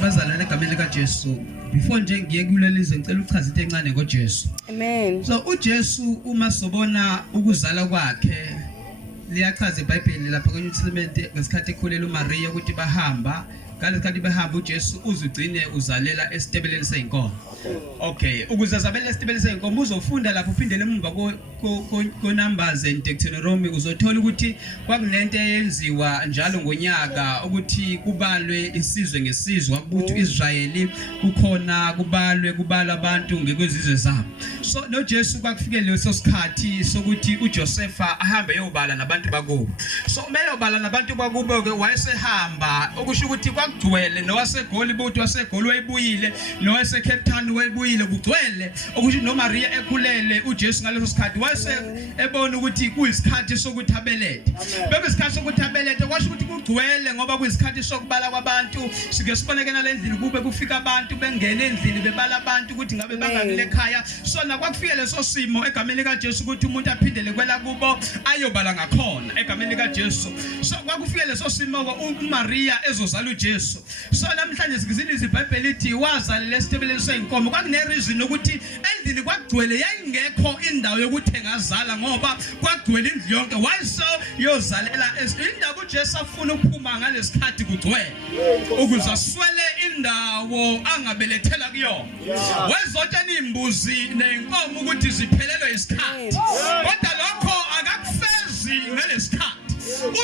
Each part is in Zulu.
bazalwane egameni likaJesu. Before nje ngiye kulelize ngicela uchaza into encane ngoJesu. Amen. So uJesu uma sobona ukuzala kwakhe liyachaza eBhayibheli lapha kweNew Testament ngesikhathi ekhulela uMaria ukuthi bahamba ngaleskhathi behamba uJesu uzugcine uzalela esitebeleni seinkomo. Okay, ukuze zabele esitebeleni seinkomo uzofunda lapho uphindele emva ko Numbers and Deuteronomy uzothola ukuthi kwakunento eyenziwa njalo ngonyaka ukuthi kubalwe isizwe ngesizwe ukuthi uIsrayeli kukhona kubalwa abantu ngekwezizwe zabo. So no Jesu kwakufike leso sikhathi sokuthi uJosepha ahambe yobala nabantu bakubo. So meyobala nabantu bakubo ke wayesehamba okusho ukuthi kwagcwele nowaseGoli buthi waseGoli wayibuyile nowaseCape Town wayibuyile kugcwele okusho noMaria ekhulele uJesu ngaleso sikhathi wase ebona ukuthi kuyisikhathi sokuthi abelethe. Bebe isikhathi sokuthi abelethe kwasho ukuthi kugcwele ngoba kuyisikhathi sokubala kwabantu sike siboneke nalendlini kube kufika abantu bengena endlini bebala abantu ukuthi ngabe bangakule ekhaya. So nakwakufike leso simo egameni likaJesu ukuthi umuntu aphindele kwela kubo ayobala ngakhona egameni likaJesu. So kwakufike leso simo uMaria ezozala uJesu. So namhlanje sikizini iBhayibheli lithi wazalile esitebeleni seinkomo. Kwakune reason ukuthi endlini kwagcwele yayingekho indawo yokuthenga zala ngoba kwagcwele indlu yonke wayso yozalela indaba uJesu afuna ukuphuma ngalesikhathi kugcwele ukuze aswele indawo angabelethela kuyona. Wezotshana imbuzi nenkomo ukuthi ziphelelwe isikhathi kodwa lokho akakufezi ngalesikhathi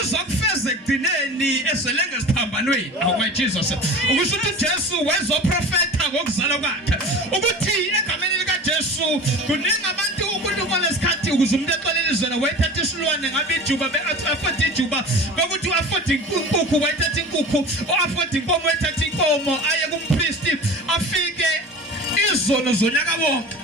uzokufeza ekugcineni eselenge siphambanweni awukwa Jesus ukusho ukuthi uJesu wezoprofeta ngokuzala kwakhe ukuthi egameni likaJesu kuningi abantu ukuthi ubone isikhathi ukuze umuntu exolele izona wayithatha isilwane ngabe ijuba be-afford ijuba ukuthi u-afford inkukhu wayithatha inkukhu u-afford inkomo wayithatha inkomo aye kumpristi afike izono zonyaka wonke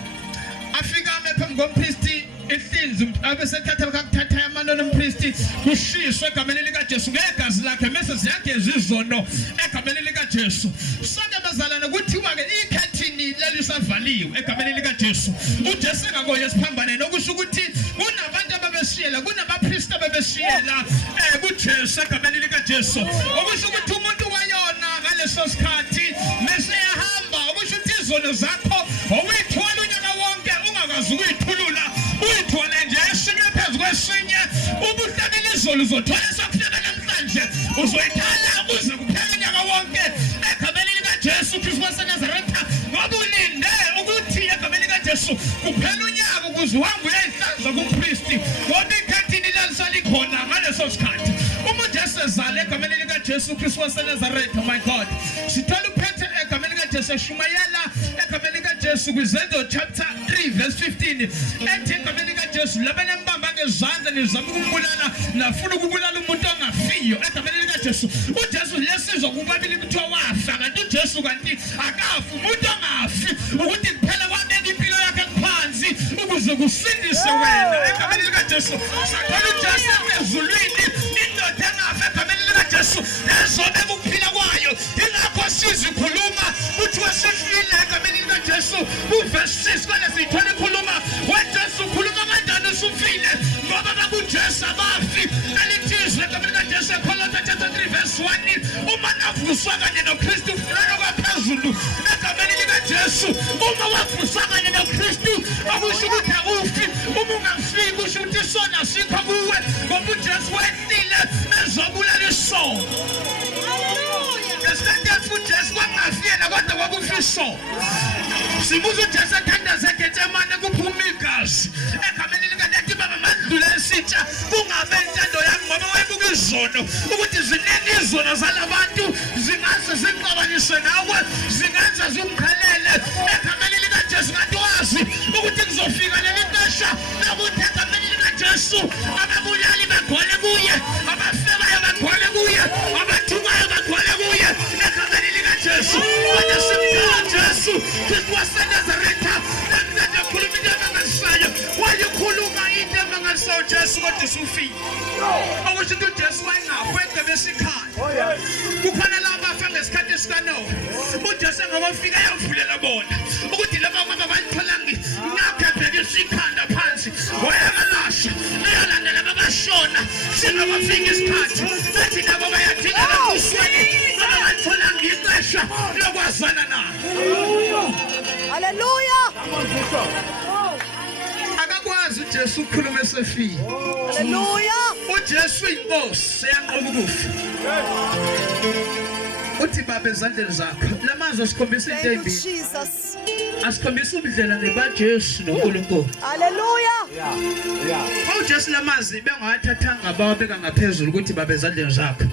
afika phambi kompristi ihlinzi abesethatha bakuthatha amanono ompristi kushiswe egameni likaJesu ngegazi lakhe mase ziyageza izono egameni likaJesu. Sonke bazalana kuthiwa ke ikhethini lelisavaliwe egameni likaJesu. uJesu engakoye siphambane nokusho ukuthi kunabantu ababeshiyela kunabapristi ababeshiyela kuJesu egameni likaJesu. Okusho ukuthi umuntu wayona ngaleso sikhathi mase ehamba okusho ukuthi izono zakho owithwala unyaka wonke ungakazi ukuyithulula uyithole nje esinye phezu kwesinye ubuhlabela izolo uzothwala sokufika namhlanje uzoyithala uze kuphela unyaka wonke egameni likaJesu Kristu waseNazaretha ngoba ulinde ukuthi egameni likaJesu kuphela unyaka ukuze uhambe uyayihlanza kumpristi ngoba ikhethini lalisalikhona ngaleso sikhathi uJesu ezale egameni likaJesu Kristu waseNazaretha. My God, sithola uphethe egameni likaJesu eshumayela egameni likaJesu kwiZenzo chapter 3 verse 15 ethi egameni likaJesu labene mbamba ngezandla nizama ukumbulala nafuna ukubulala umuntu ongafiyo egameni likaJesu. uJesu lesizwe kubabili kuthiwa wafa kanti uJesu kanti akafi umuntu ongafi ukuthi kuphela kwabeka impilo yakhe phansi ukuze kusindise wena egameni likaJesu. Sakhola uJesu ezulwini indoda engafi egameni likaJesu ezobeka ukuphila kwayo ingakho sizikhuluma uthi wasifile egameni likaJesu. Uverse 6 kwale sithola ikhuluma weJesu khuluma kanjani usufile ngoba bakuJesu abafi elithizwe egameni likaJesu. Colossians chapter 3 verse 1 uma navuswa kanye noKristu fulana kwaphezulu egameni likaJesu. Uma wavuswa kanye noKristu akusho ukuthi awufi uma ungafiki kusho ukuthi isona sikho kuwe ngoba uJesu wehlile ezobulala isono. Ngesikhathi futhi uJesu kwangafiyela kodwa kwakufiso sibuza uJesu athandaza eGetsemane kuphuma igazi egameni likaNathi baba mandlula esitsha kungabe intando yami ngoba wayebuka izono ukuthi ziningi izono zalabantu zingaze ziqabanise nawe zingenza zimkhalele egameni likaJesu. Kanti wazi ukuthi kuzofika leli xesha lokuthi egameni likaJesu ababulali bagcwale kuye abafekayo bagcwale kuye abathukayo bagcwale kuye egameni likaJesu. Kodwa simphela uJesu Kristu waseNazaretha namhlanje khuluma into engasayo wayekhuluma into engasayo uJesu kodwa usufile. Okusho ukuthi uJesu wayengafwe besikhathi kukhona laba afa ngesikhathi sikaNoah uJesu engabafika yavulela bona ukuthi laba ngoba bayitholangi ngakhe bhekisa ikhanda phansi wayebalasha eyalandela babashona singabafika isikhathi sethi nabo bayadingeka kusweni ngoba bayitholangi ixesha akakwazi uJesu ukukhuluma esefile. Hallelujah. uJesu inkosi eyanqoba ukufa. uthi baba ezandleni zakho. Lamazwi asikhombisa into Thank you, ezimbili. Jesus. Asikhombisa ubudlelwane baJesu noNkulunkulu. Hallelujah. uJesu lamazwi bengawathathanga abawabeka ngaphezulu ukuthi baba ezandleni zakho.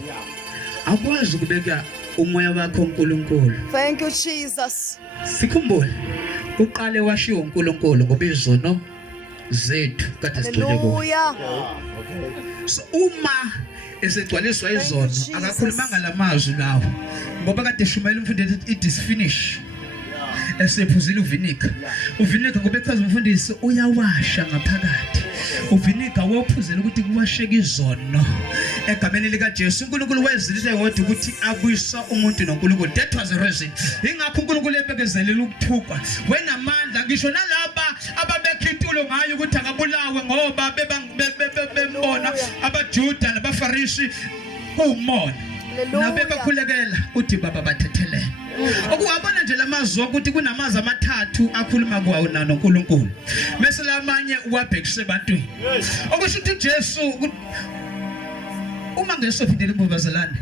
Akwazi ukubeka umoya wakho uNkulunkulu. Thank you, Jesus. Sikhumbule uqale washiwo uNkulunkulu ngoba izono zethu kade sigcwele kuwo. Hallelujah. So uma esegcwaliswa izono Jesus. akakhulumanga lamazwi lawo ngoba kade shumayela umfundisi it is finish. Esephuzile uvinika ngoba echaza umfundisi uyawasha ngaphakathi. Uvinika wophuzela ukuthi kuwasheke izono egameni lika Jesu. uNkulunkulu wezilise kodwa ukuthi abuyisa umuntu noNkulunkulu. That was the reason. Ingakho uNkulunkulu ebekezelela ukuthukwa wenamandla ngisho nalaba ababekhitulo ngayo ukuthi akabulawe ngoba bembona abaJuda nabaFarisi kuwumona. Nabe bakhulekela uthi baba bathethelele. Okuwabona nje lamazwi ukuthi kunamazwi amathathu akhuluma kwawo noNkulunkulu. Bese lamanye uwabhekise ebantwini. Okusho ukuthi uJesu uma ngesophindele imbuzalane.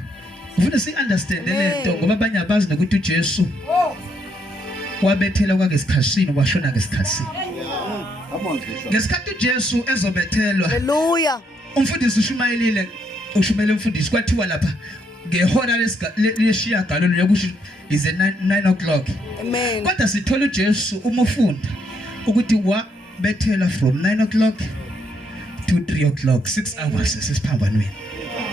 Ufuna si understand lento ngoba abanye abazi nokuthi uJesu wabethela kwakesikhashini washona ngesikhatsini. Ngesikhathi uJesu ezobethelwa. Hallelujah. Umfundisi ushumayele umfundisi kwathiwa lapha ngehora leshiya galolo yokusho is 9 o'clock. Amen. Kodwa sithola uJesu uma ufunda ukuthi wabethela from 9 o'clock to 3 o'clock 6 hours sesiphambanweni.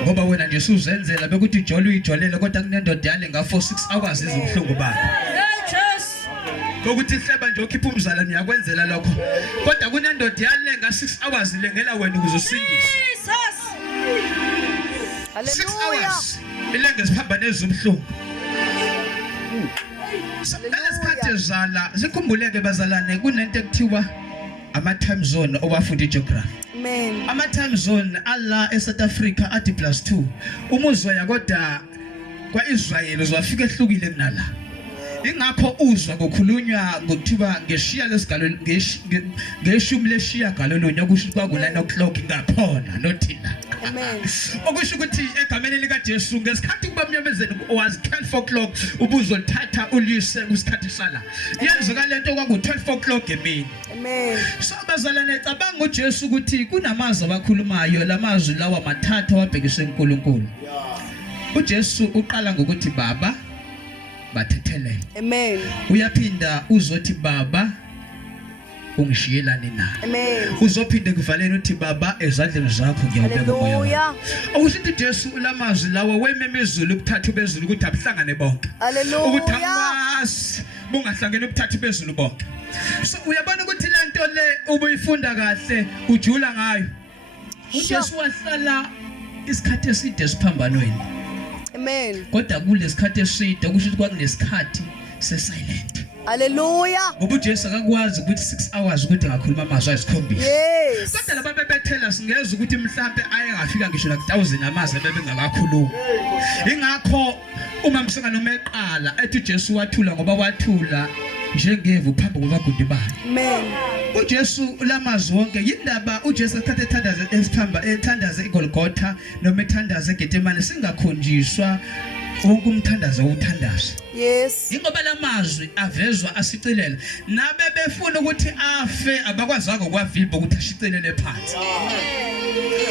Ngoba wena nje usuzenzela bekuthi ijolo uyijolele kodwa kunendoda yale nga4 6 hours izobhlungu bakho. Ukuthi hleba nje ukhipha umzalwane uyakwenzela lokho. Kodwa kunendoda yale nga6 hours lengela wena ukuzosindisa. Hallelujah. 6 hours ilenge siphambane ezobhlungu. Ngesikhathi ezala sikhumbuleke bazalane kunento ekuthiwa ama time zone obafunda igeography. Amen. Ama time zone ala eSouth Africa athi +2. Umuzwa yakoda kwaIsrael uzwafika ehlukile kunala. Ingakho uzwa kukhulunywa ngokuthiwa ngeshiya lesigalo ngeshumi leshiya galolunye okusho kwaku 9 o'clock ngaphona nothina. Amen. Okusho ukuthi egameni lika Jesu ngesikhathi kuba mnyamezeni was 12 o'clock ubuzolithatha ulise kusikhathi sala. Yenzeka lento kwaku 12 o'clock emini. Amen. So bazalane cabanga uJesu ukuthi kunamazwi abakhulumayo lamazwi lawa mathathu wabhekise eNkulunkulu. uJesu uqala ngokuthi baba bathethelele. Amen. Uyaphinda uzothi baba ungishiyelani na. Amen. Uzophinde kuvaleni uthi baba ezandleni zakho ngiyabeka moya. Hallelujah. Awushithi Jesu lamazwi lawa wememezulu ukuthathu bezulu ukuthi abuhlangane bonke. Hallelujah. Ukuthi angwasi bungahlangene ukuthathu bezulu bonke. So uyabona ukuthi lento le ubuyifunda kahle ujula ngayo. uJesu wahlala isikhathi eside siphambanweni. Amen. Kodwa kulesikhathi eside kusho ukuthi kwakunesikhathi se-silent. Hallelujah. Ngoba uJesu akakwazi ukuthi 6 hours ukuthi ngakhuluma amazwi ayisikhombisa. Yes. Kodwa laba bebethela singeza ukuthi mhlambe ayengafika ngisho na 1000 amazwi bebengakakhuluma. Ingakho uma msengano meqala ethi uJesu wathula ngoba wathula njengevu phambi kwabagundi bakhe. Amen. uJesu lamazwi wonke yindaba uJesu ekhathe ethandaza esiphamba ethandaza iGolgotha noma ethandaza eGetsemane singakhonjiswa wonke umthandazo uthandaza. Yes. Ingoba lamazwi avezwa asicelela nabe befuna ukuthi afe abakwazanga kwavimba ukuthi ashicelele phansi.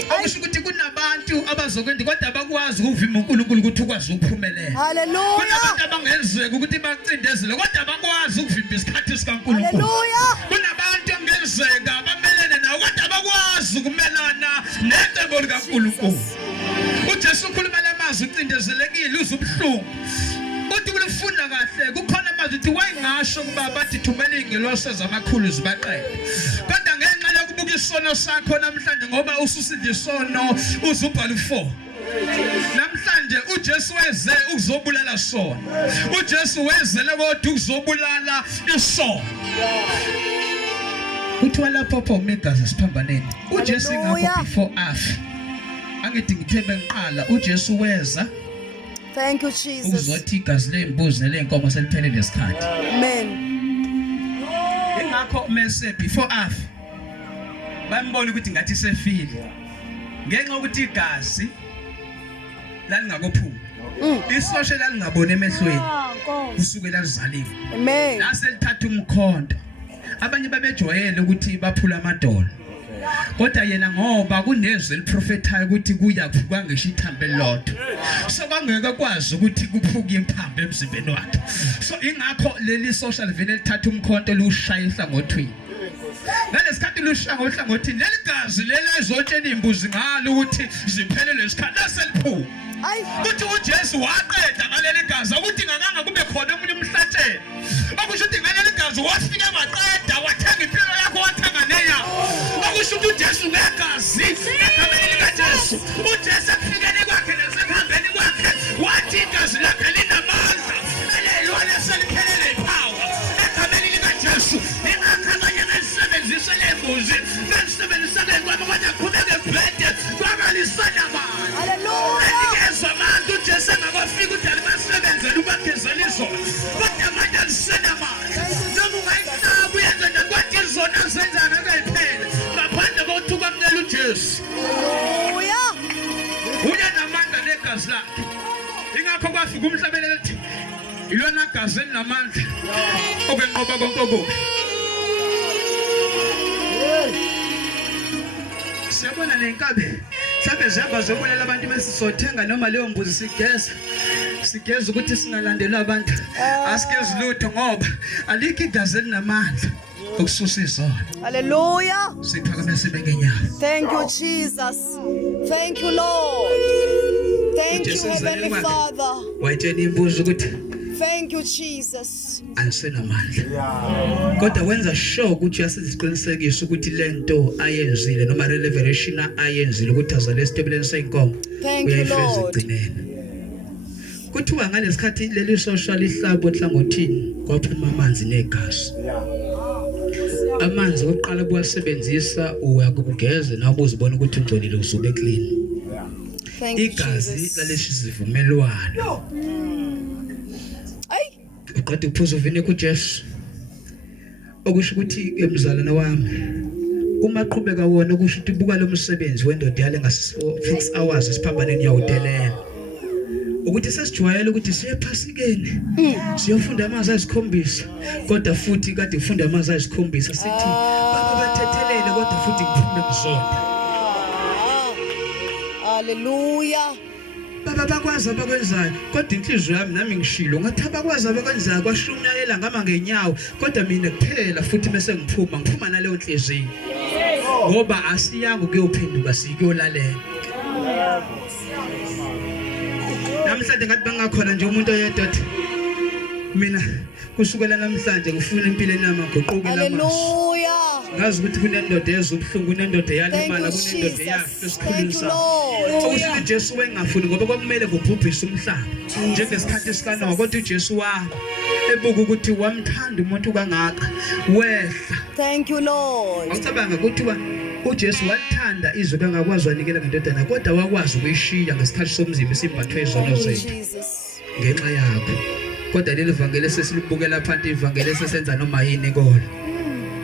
Okusho ukuthi kunabantu abazokwenza kodwa abakwazi ukuvimba uNkulunkulu ukuthi ukwazi ukuphumelela. Hallelujah. Kunabantu abangenzeka ukuthi bacindezele kodwa abakwazi ukuvimba isikhathi sikaNkulunkulu. Hallelujah. Kunabantu angenzeka bamelene nawo kodwa abakwazi ukumelana necebo likaNkulunkulu. uJesu ukhuluma lamazwi ucindezelekile uzubhlungu. Uthi kulifunda kahle kukhona amazwi uthi wayengasho kuba bathi thumela ingelosi zamakhulu zibaqede. Kodwa ngenxa yokubuka isono sakho namhlanje ngoba ususinde isono uzubhala u4. Namhlanje uJesu weze ukuzobulala sona. uJesu wezele kodwa ukuzobulala isono. Uthiwa lapho phomegazi siphambaneni. uJesu ngakho before afa. Angithi ngithembe ngiqala uJesu weza. Thank you, Jesus. Uzothi igazi lembuzi nelenkomo seliphelele lesikhathi. Amen. ingakho mase before afa bayambona ukuthi ngathi sefile ngenxa ukuthi igazi lalingakophumi isosha lalingabona emehlweni kusukela lizaliwe Amen. laselithatha umkhonto abanye babejwayele ukuthi baphula amadolo kodwa yena ngoba kunezwi eliprofethayo ukuthi kuya kuphuka ngisho ithambo elilodwa so kwangeke kwazi ukuthi kuphuke imphambo emzimbeni wakhe so ingakho leli social vele lithatha umkhonto lushaya ehlangothweni ngalesikhathi lushaya ohlangothini leli gazi leli ezotshena imbuzi ngalo ukuthi ziphelele isikhathi laseliphuka kuthi uJesu waqeda ngaleli gazi ukuthi ngakanga kube khona umuntu umhlatshelo okusho ukuthi ngaleli gazi wafika waqeda wathenga impilo yakho wathenga neyawo okusho ukuthi uJesu ngegazi egameni likaJesu uJesu kufikeni kwakhe nasekuhambeni kwakhe wathi igazi lakhe linamandla elelwane seliphelele ipower egameni likaJesu ingakhanganya ngesebenzisa lembuzi ngesebenzisa kwabo kodwa qhubeke bhede kwakalisana manje Hallelujah. Abantu uJesu engakafika udala basebenzele ubagezela izona kodwa manje alisena manje noma ungayihlaba uyenze nje kodwa izona zenza ngakayiphele ngaphandle kokuthi ukwamukela uJesu Hallelujah. uya namandla negazi lakhe ingakho kwafika umhlabelelo ethi ilona gazi elinamandla okwenqoba konke okubi siyabona lenkabe mhlawumbe zihamba zokulela abantu besizothenga noma leyo mbuzi sigeza ukuthi singalandelwa abantu asigezi lutho ngoba alikho igazi elinamandla okususa izona Hallelujah. siphakame sibe ngenyawo Thank you, Jesus. Thank you, Lord. Thank you, Heavenly Father. wayitshela imbuzi ukuthi Thank you, Jesus. alisenamandla kodwa wenza sure ukuthi uyasiqinisekisa ukuthi lento ayenzile noma revelation ayenzile ukuthi azale esitebeleni seyinkomo Thank you, uyayifeza Lord. egcineni kuthiwa ngalesikhathi leli social ihlabo ehlangothini kwaphuma amanzi negazi amanzi oqala buwasebenzisa uyakugeza nawe uzibona ukuthi ungcolile usube clean Thank you, igazi Jesus. lalesi sivumelwano Ay, uqeda ukuphuza uvine kuJesu okusho ukuthi emzalwana wami uma qhubeka wona kusho ukuthi buka lo msebenzi wendoda yale ngasi-6 hours esiphambaneni yawudelela ukuthi sesijwayele ukuthi siye ephasikeni siyofunda amazwi ayisikhombisa kodwa futhi kade ufunda amazwi ayisikhombisa sithi baba bathethelele kodwa futhi kuphume kuzona hallelujah. baba bakwazi abakwenzayo kodwa inhliziyo yami nami ngishilo ngathi abakwazi abakwenzayo kwashumayela ngama ngenyawo kodwa mina kuphela futhi bese ngiphuma naleyo nhliziyo ngoba asiyanga ukuyophenduka sikuyolalela namhlanje ngathi bangakhona nje umuntu oyedwa mina kusukela namhlanje ngifuna impilo enama goqukela amazwi Hallelujah. ngazi ukuthi kunendoda ezubhlungu kunendoda yalimala Thank you, kunendoda yafa Jesus. esikhulwini Thank you, sakhe Lord. ukuthi uJesu wengafuni ngoba kwakumele kubhubhise umhlaba njengesikhathi sikanowa kodwa uJesu ebuka ukuthi wamthanda umuntu kangaka wehla Thank you, Lord. awucabanga ukuthi uJesu wathanda izwe kangakwazi wanikela ngendodana kodwa wakwazi ukuyishiya ngesikhathi somzimba isimbathwe izono Thank you, zethu Jesus. ngenxa yakho kodwa leli vangeli sesilibukela phansi ivangeli sesenza noma yini ekolo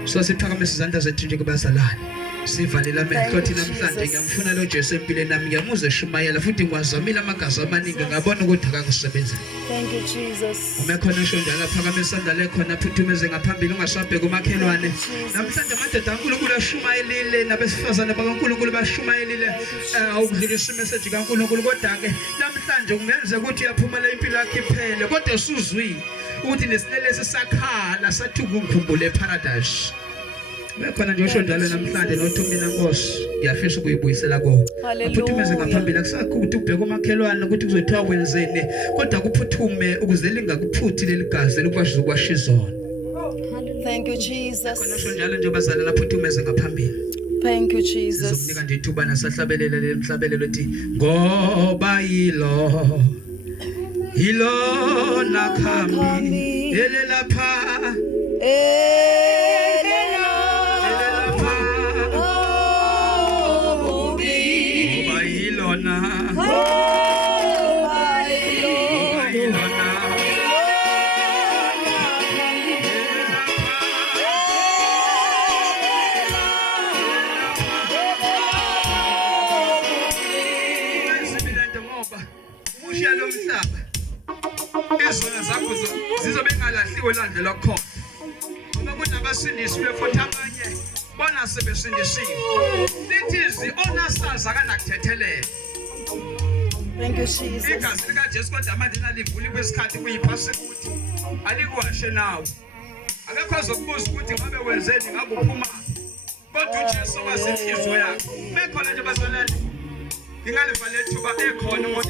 so siphakamisa izandla zethu nje kubazalwane sivalela amehlo thina namhlanje ngiyamfuna lo Jesu empilweni nami ngiyamuza eshumayela futhi ngiwazamile amagazi amaningi ngabona ukuthi akakusebenzela Thank you, Jesus. umekhona esho njalo phakame isandla lekhona phuthumeze ngaphambili ungasabheka umakhelwane namhlanje amadoda kaNkulunkulu ashumayelile nabesifazane bakaNkulunkulu bashumayelile awudlulisa imeseji kaNkulunkulu kodwa ke namhlanje kungenza ukuthi uyaphumela impilo yakhe iphele kodwa usuzwile ukuthi nesinelesi sakhala sathuka umkhumbulo eparadise bekhona nje usho njalo namhlanje nothi mina Nkosi ngiyafisa ukuyibuyisela ko uphuthumeze ngaphambili akusakho ukuthi ubheke umakhelwane ukuthi kuzothiwa wenzeni kodwa kuphuthume ukuze lingakuphuthi leli gazi likwashiza ukwashizona Thank you, Jesus. khona usho njalo nje bazalana laphuthumeze ngaphambili Thank you, Jesus. sizokunika nje ithuba nasahlabelele lemhlabelelo ethi ngoba yilo nakhambi elelapha ushiya lo mhlaba izono zakho zizobe ngalahliwe landlela khona ngoba kunabasindisiwe futhi abanye bona sebesindisiwe lithi onasaza kanakuthethelela. Thank you, Jesus. Igazi lika Jesu kodwa manje nalivuli kwesikhathi kuyiphasi ukuthi alikuwashe nawe akekho zokubuza ukuthi ngabe wenzeni ngabe uphuma kodwa uJesu wasenhliziyo yakho bekhona nje bazalwane ngingalivalethuba ekhona umuntu